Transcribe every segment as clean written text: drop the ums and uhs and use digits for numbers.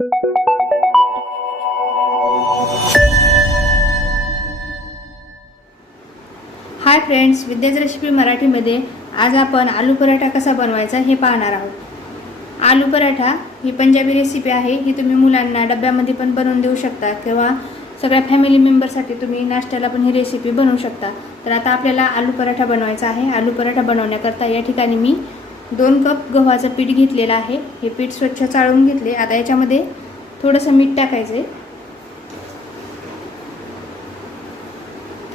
Hi friends, विद्याच recipe मराठीमध्ये आज आपण आलू पराठा कसा बनवायचा हे पाहणार आहोत। आलू पराठा ही पंजाबी रेसिपी आहे। ही तुम्ही मुलांना डब्यामध्ये पण बनवून देऊ शकता किंवा सगळ्या फॅमिली मेंबरसाठी तुम्ही नाश्त्याला पण ही रेसिपी बनवू शकता। तर आता आपल्याला आलू पराठा बनवायचा आहे। आलू पराठा बनवण्याकरता या ठिकाणी मी 2 कप गव्हाचं पीठ घेतलेलं आहे। हे पीठ स्वच्छ चाळून घेतले। आता याच्यामध्ये थोडंसं मीठ टाकायचे।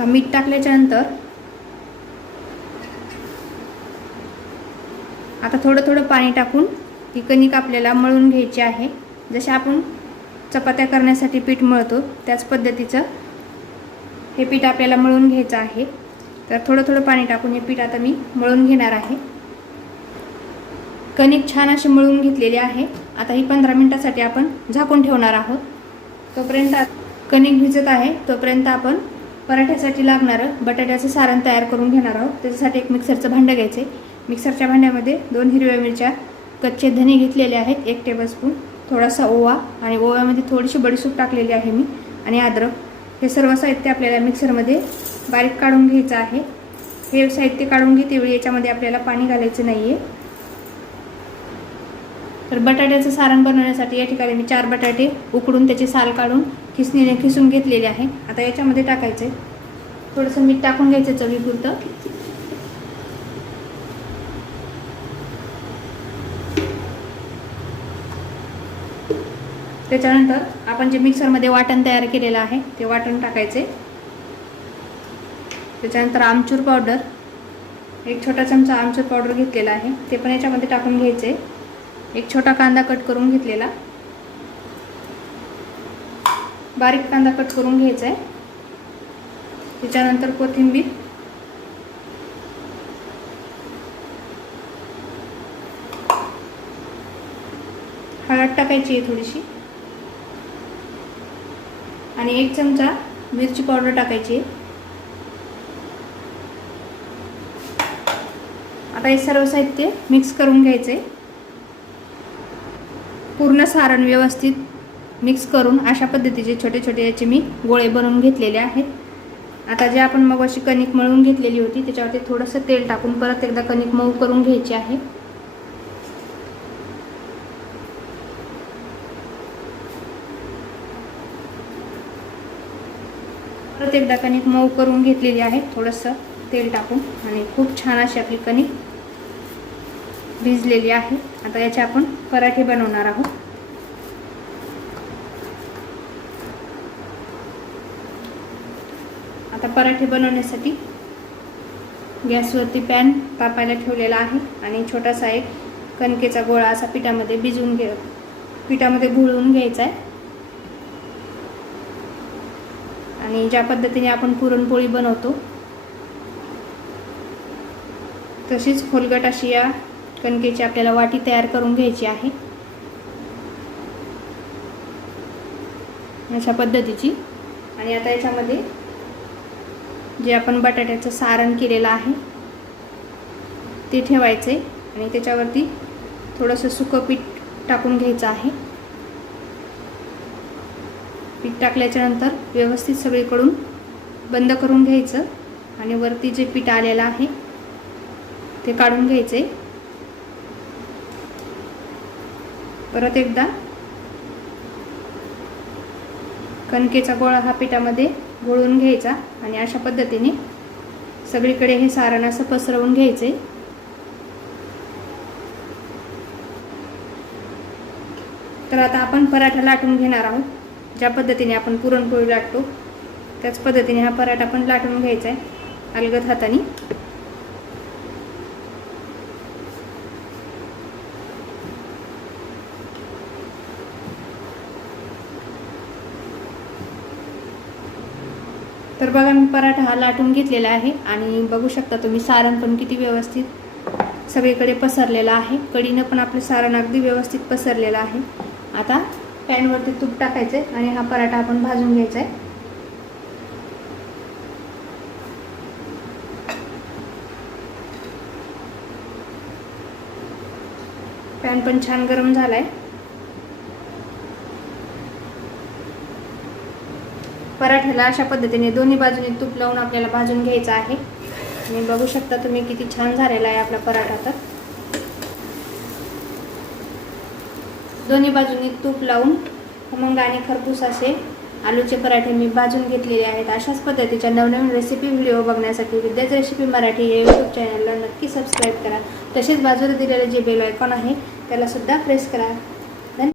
मीठ टाकल्याच्या नंतर आता थोडं थोडं पाणी टाकून ही कणिक आपल्याला मळून घ्यायची आहे। जसे आपण चपात्या करण्यासाठी पीठ मळतो त्याच पद्धतीचं हे पीठ आपल्याला मळून घ्यायचं आहे। तर थोडं थोडं पाणी टाकून हे पीठ आता मी मळून घेणार आहे। कणिक छान अशी मळून घेतलेली आहे। आता ही 15 मिनिटांसाठी आपण झाकून ठेवणार आहोत। तोपर्यंत कणिक भिजत आहे तोपर्यंत आपण पराठ्यासाठी लागणारं बटाट्याचं सारण तयार करून घेणार आहोत। त्याच्यासाठी एक मिक्सरचं भांडं घ्यायचे। मिक्सरच्या भांड्यामध्ये 2 हिरव्या मिरच्या, कच्चे धने घेतलेले आहेत 1 टेबलस्पून, थोडासा ओवा आणि ओव्यामध्ये थोडीशी बडीशेप टाकलेली आहे मी आणि अद्रक। हे सर्व साहित्य आपल्याला मिक्सरमध्ये बारीक काढून घ्यायचं आहे। हे साहित्य काढून घेतेवेळी याच्यामध्ये आपल्याला पाणी घालायचं नाहीये। तर बटाट्याचं सारण बनवण्यासाठी या ठिकाणी मी 4 बटाटे उकडून त्याची साल काढून खिसणीने खिसून घेतलेले आहे। आता याच्यामध्ये टाकायचे थोडंसं मीठ टाकून घ्यायचं चवीपुरतं। त्याच्यानंतर आपण जे मिक्सरमध्ये वाटण तयार केलेलं आहे ते वाटण टाकायचे। त्याच्यानंतर आमचूर पावडर, 1 छोटा चमचा आमचूर पावडर घेतलेला आहे ते पण याच्यामध्ये टाकून घ्यायचे। 1 छोटा कांदा कट करून घेतलेला, बारीक कांदा कट करून घ्यायचा आहे। त्याच्यानंतर कोथिंबीर, हळद टाकायची आहे थोडीशी आणि 1 चमचा मिरची पावडर टाकायची आहे। आता हे सर्व साहित्य मिक्स करून घ्यायचे। पूर्ण सारण व्यवस्थित मिक्स करून अशा पद्धतीचे छोटे छोटे याचे मी गोळे बनवून घेतलेले आहेत। आता जे आपण मग अशी कणिक मळून घेतलेली होती त्याच्यावरती थोडंसं तेल टाकून परत एकदा कणिक मऊ करून घ्यायची आहे। परत एकदा कणिक मऊ करून घेतलेली आहे थोडंसं तेल टाकून आणि खूप छान अशी आपली कणिक भिजलेली आहे। आता याचे आपण पराठे बनवणार आहोत। आता पराठे बनवण्यासाठी गॅसवरती पॅन तापायला ठेवलेला आहे आणि छोटासा एक कणकेचा गोळा असा पिठामध्ये घोळवून घ्यायचा आहे। आणि ज्या पद्धतीने आपण पुरणपोळी बनवतो तशीच खोलगट अशी या कणकेची आपल्याला वाटी तयार करून घ्यायची आहे अशा पद्धतीची। आणि आता याच्यामध्ये जे आपण बटाट्याचं सारण केलेलं आहे ते ठेवायचे आणि त्याच्यावरती थोडंसं सुकं पीठ टाकून घ्यायचं आहे। पीठ टाकल्याच्या नंतर व्यवस्थित सगळीकडून बंद करून घ्यायचं आणि वरती जे पीठ आलेलं आहे ते काढून घ्यायचे। परत एकदा कणकेचा गोळा हा पिठामध्ये घोळवून घ्यायचा आणि अशा पद्धतीने सगळीकडे हे सारण असं पसरवून घ्यायचे। तर आता आपण पराठा लाटून घेणार आहोत। ज्या पद्धतीने आपण पुरणपोळी लाटतो त्याच पद्धतीने हा पराठा पण लाटून घ्यायचा आहे अलगद हाताने। तर बघा मी पराठा हा लाटून घेतलेला आहे आणि बघू शकता तुम्ही सारण पण किती व्यवस्थित सगळीकडे पसरलेलं आहे। कढीनं पण आपलं सारण अगदी व्यवस्थित पसरलेलं आहे। आता पॅनवरती तूप टाकायचे आणि हा पराठा आपण भाजून घ्यायचा आहे। पॅन पण छान गरम झालाय। पराठ्याला अशा पद्धतीने दोन्ही बाजूने तूप लावून आपल्याला भाजून घ्यायचं आहे। आणि बघू शकता तुम्ही किती छान झालेला आहे आपला पराठा। तर दोन्ही बाजूने तूप लावून खमंग आणि खरपूस असे आलूचे पराठे मी भाजून घेतलेले आहेत। अशाच पद्धतीच्या नवनवीन रेसिपी व्हिडिओ बघण्यासाठी विद्याच रेसिपी मराठी या यूट्यूब चॅनलला नक्की सबस्क्राईब करा। तसेच बाजूला दिलेले जे बेल आयकॉन आहे त्याला सुद्धा प्रेस करा।